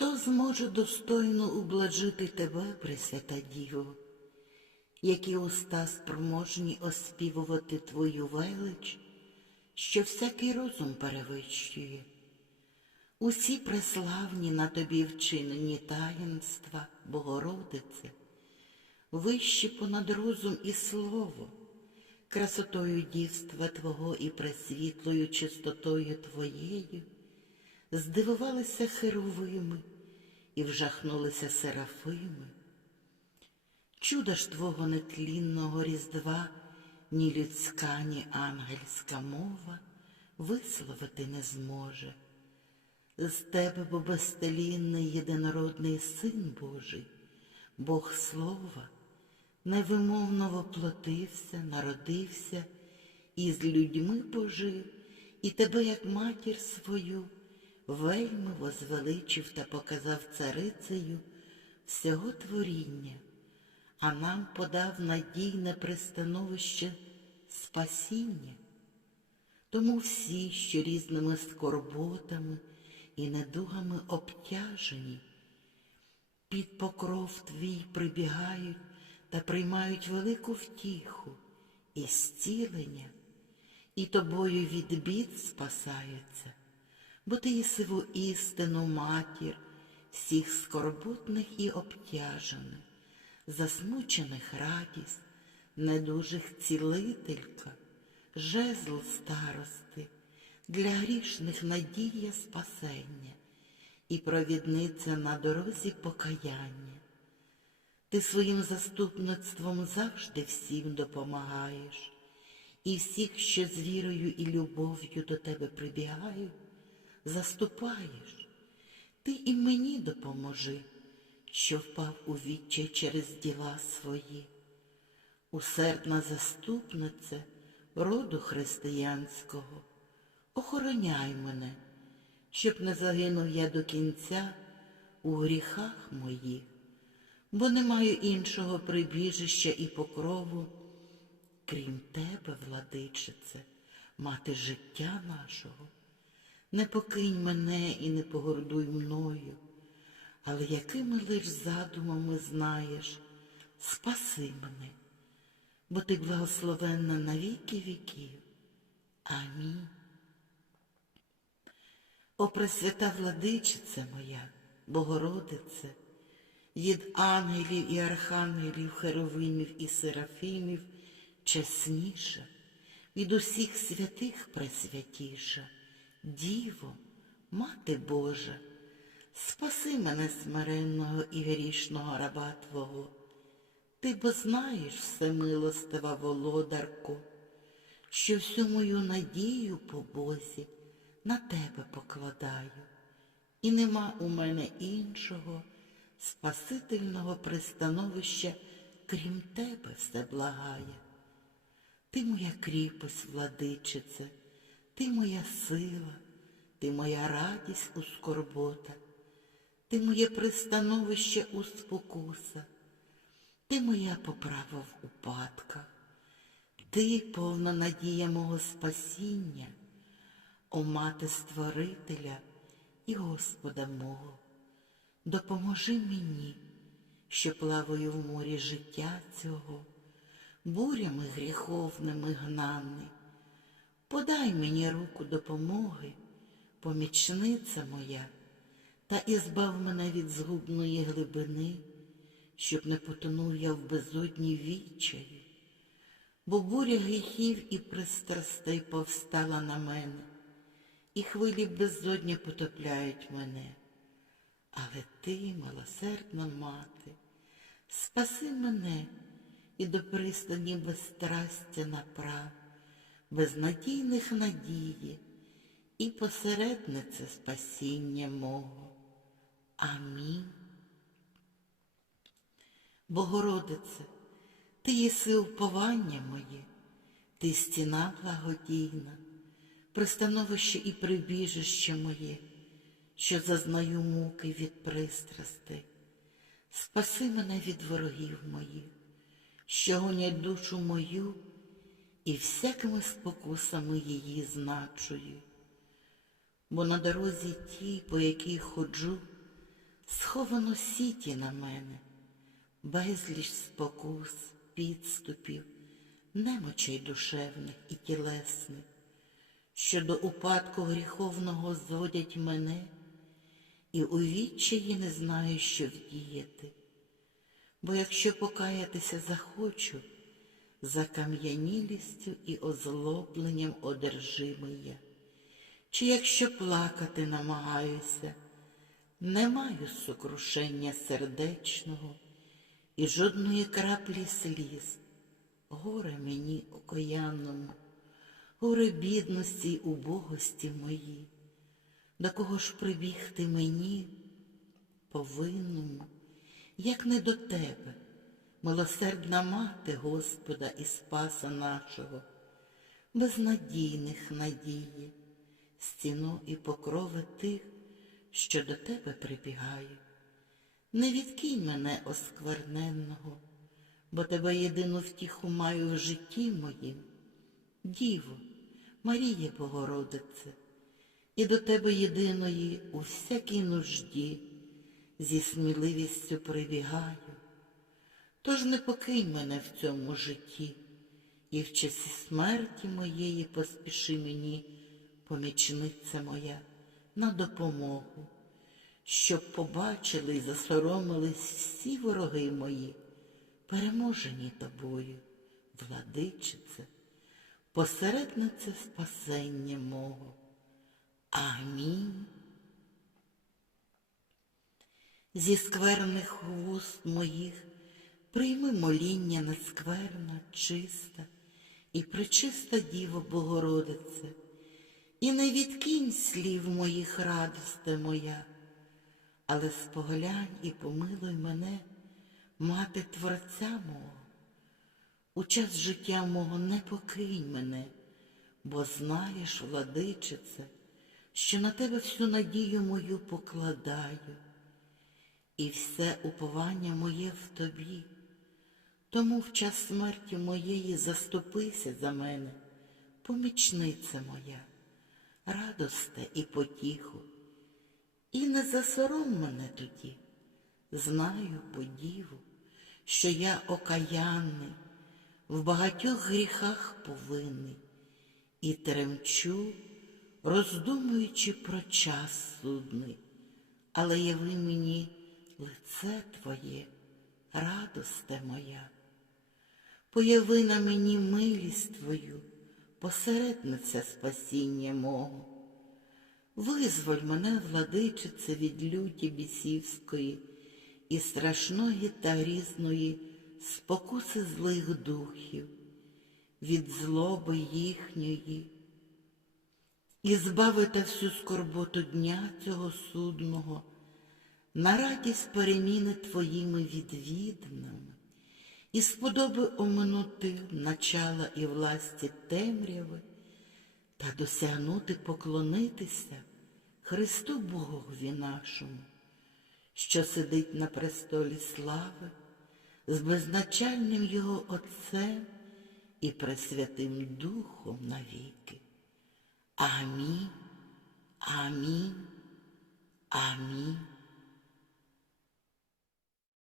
Хто зможе достойно ублажити тебе, Пресвята Діво, які уста спроможні оспівувати твою велич, що всякий розум перевищує. Усі преславні на тобі вчинені таїнства, Богородице, вищі понад розум і слово, красотою дівства Твого і пресвітлою чистотою Твоєю, здивувалися херовими і вжахнулися серафими. Чуда ж Твого нетлінного різдва, ні людська, ні ангельська мова висловити не зможе. З тебе, бо безтелінний єдинородний Син Божий, Бог Слова, невимовно воплотився, народився і з людьми пожив, і тебе, як матір свою, вельми возвеличив та показав царицею всього творіння, а нам подав надійне пристановище спасіння. Тому всі, що різними скорботами і недугами обтяжені, під покров твій прибігають та приймають велику втіху і зцілення, і тобою від бід спасаються, бо ти єси во істину матір всіх скорботних і обтяжених, засмучених радість, недужих цілителька, жезл старости, для грішних надія спасення і провідниця на дорозі покаяння. Ти своїм заступництвом завжди всім допомагаєш, і всіх, що з вірою і любов'ю до тебе прибігають, заступаєш. Ти і мені допоможи, що впав у відчай через діла свої. Усердна заступниця роду християнського, охороняй мене, щоб не загинув я до кінця у гріхах моїх, бо не маю іншого прибіжища і покрову, крім тебе, владичице, мати життя нашого. Не покинь мене і не погордуй мною, але якими лиш задумами знаєш, спаси мене, бо ти благословенна на віки віків. Амінь. О Пресвята владичице моя, Богородице, від ангелів і архангелів, херовимів і серафимів чесніша, від усіх святих пресвятіша, Діво, Мати Божа, спаси мене смиренного і грішного раба Твого. Ти бо знаєш, всемилостива володарко, що всю мою надію по Бозі на тебе покладаю, і нема у мене іншого спасительного пристановища, крім тебе все благає. Ти моя кріпость, владичице, ти моя сила, ти моя радість у скорботах, ти моє пристановище у спокусах, ти моя поправа в упадках, ти повна надія мого спасіння, о мати Створителя і Господа мого. Допоможи мені, що плаваю в морі життя цього, бурями гріховними гнаний. Подай мені руку допомоги, помічниця моя, та ізбав мене від згубної глибини, щоб не потонув я в безодні відчаю, бо буря гріхів і пристрастей повстала на мене, і хвилі безодні потопляють мене. Але ти, милосердна мати, спаси мене і до пристані безстрастя направ, безнадійних надії і посереднице спасіння мого. Амінь. Богородице, ти єси уповання моє, ти стіна благодійна, пристановище і прибіжище моє, що зазнаю муки від пристрастей. Спаси мене від ворогів моїх, що гонять душу мою і всякими спокусами її значую. Бо на дорозі ті, по якій ходжу, сховано сіті на мене, безліч спокус, підступів, немочей душевних і тілесних, що до упадку гріховного зводять мене, і у відчаї не знаю, що вдіяти. Бо якщо покаятися захочу, закам'янілістю і озлобленням одержимий чи якщо плакати намагаюся, не маю сокрушення сердечного і жодної краплі сліз, горе мені окоянному, горе бідності й убогості мої, до кого ж прибігти мені, повинному, як не до тебе, милосердна мати Господа і Спаса нашого, безнадійних надії, стіну і покрови тих, що до тебе прибігаю. Не відкинь мене оскверненного, бо тебе єдину втіху маю в житті моїм. Діво, Марія Богородице, і до тебе єдиної у всякій нужді зі сміливістю прибігаю. Тож не покинь мене в цьому житті, і в часі смерті моєї поспіши мені, помічниця моя, на допомогу, щоб побачили і засоромились всі вороги мої, переможені тобою, владичице, посередниця спасення мого. Амінь. Зі скверних вуст моїх прийми моління нескверна, чиста і пречиста Діво Богородице, і не відкинь слів моїх радосте моя, але споглянь і помилуй мене, мати Творця мого. У час життя мого не покинь мене, бо знаєш, владичице, що на тебе всю надію мою покладаю, і все уповання моє в тобі. Тому в час смерті моєї заступися за мене, помічниця моя, радосте і потіху, і не засором мене тоді. Знаю, подіву, що я окаянний, в багатьох гріхах повинний, і тремчу, роздумуючи про час судний, але яви мені лице Твоє, радосте моя. Появи на мені милість Твою, посередниця спасіння мого. Визволь мене, владичице, від люті бісівської і страшної та грізної спокуси злих духів, від злоби їхньої, і збавите всю скорботу дня цього судного, на радість переміни Твоїми відвідними, і сподоби оминути начала і власті темряви та досягнути поклонитися Христу Богові нашому, що сидить на престолі слави, з безначальним Його Отцем і Пресвятим Духом навіки. Амінь, амінь, амінь.